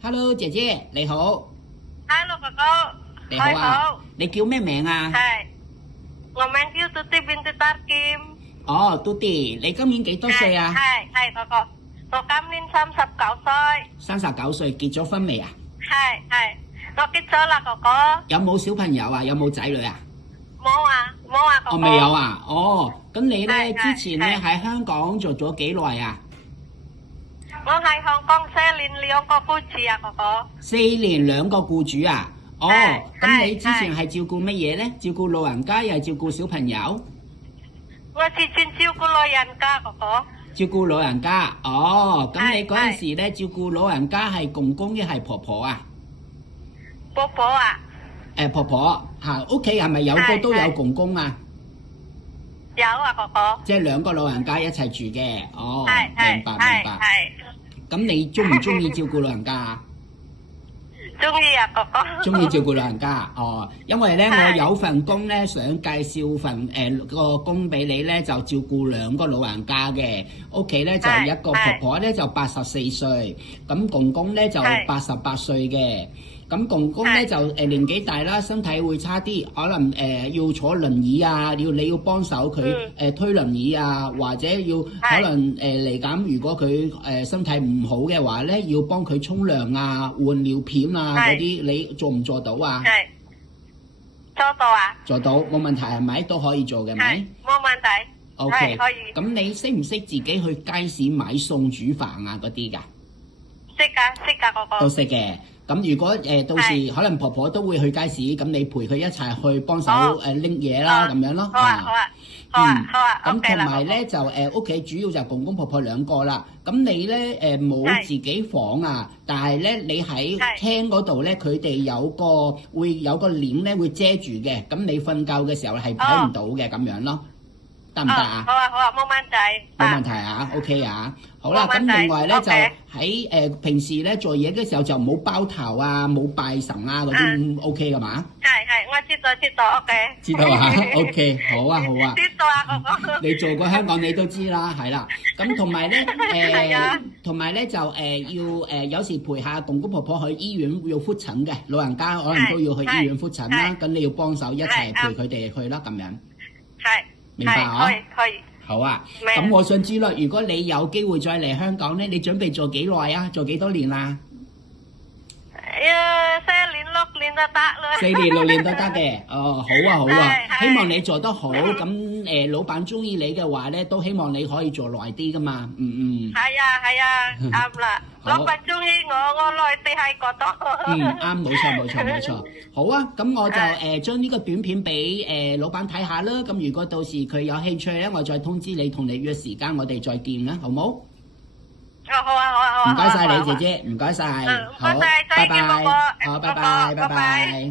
Hello， 姐姐你好。Hello 哥哥，你好啊，你叫咩名啊？係，我名叫 Tuti binti Tarkim。哦，Tuti，你今年幾多歲啊？係哥哥，我今年39歲。39歲，結咗婚未啊？係，我結咗啦，哥哥。有冇小朋友啊？有冇仔女啊？冇啊，哥哥。我未有啊。哦，咁你咧之前咧係喺香港做咗幾耐啊我喺香港4年2個僱主啊，哥哥。？4年2個僱主啊？哦，咁你之前係照顧乜嘢咧？照顧老人家又係照顧小朋友？我之前照顧老人家，哥哥。照顧老人家，哦，咁你嗰陣時咧照顧老人家係公公亦係婆婆啊？婆婆啊？婆婆嚇，屋企係咪有個都有公公啊？有啊，哥哥。即係2個老人家一齊住嘅，哦，明白。咁你中唔中意照顧老人家啊？中意啊，哥哥。中意照顧老人家，哦，因為咧我有份工咧，想介紹份個工俾你咧，就照顧2個老人家嘅，屋企咧就一個婆婆咧就84歲，咁公公咧就88歲嘅。咁公公咧就年紀大啦，身體會差啲，可能要坐輪椅啊，你要幫手佢推輪椅啊，或者要可能嚟緊，如果佢身體唔好嘅話咧，要幫佢沖涼啊、換尿片啊嗰啲，你做唔做到啊？係做到啊？做到，冇問題係咪？都可以做嘅，咪？冇問題。OK，可以。咁你識唔識自己去街市買餸煮飯啊嗰啲㗎？識㗎，哥哥。都識嘅。咁如果到時可能婆婆都會去街市，咁你陪佢一齊去幫手拎嘢啦，咁樣咯。好啊。咁同埋咧就屋企主要就公公婆婆2個啦。咁你咧冇自己房啊，但係咧你喺廳嗰度咧，佢哋會有個簾咧會遮住嘅，咁你瞓覺嘅時候係睇唔到嘅咁樣咯。得唔得啊？好啊，冇問題。冇問題啊 ，OK 啊，好啦，咁另外咧就喺平時咧做嘢嘅時候就冇包頭啊，冇拜神啊嗰啲 OK 噶嘛？係，我知道 OK。知道啊 ，OK， 好啊。知道啊，哥哥。你做過香港你都知啦，係啦。咁同埋咧就要有時陪下公公婆婆去醫院要覆診嘅，老人家可能都要去醫院覆診啦，咁你要幫手一齊陪佢哋去啦，咁樣。係。明白啊？可以。好啊，咁我想知啦，如果你有機會再嚟香港咧，你準備做幾耐啊？做幾多年啊？4年6年都得啦。4年6年都得嘅，哦，好啊，希望你做得好，咁老闆中意你嘅話咧，都希望你可以做耐啲噶嘛，係啊，啱啦。老闆中意我耐啲係覺得。啱，冇錯。好啊，咁我就將呢個短片俾老闆睇下啦。咁如果到時佢有興趣咧，我再通知你，同你約時間，我哋再見啦，好冇？好啊。唔該晒你姐姐，唔該晒。好，拜拜。好，拜拜。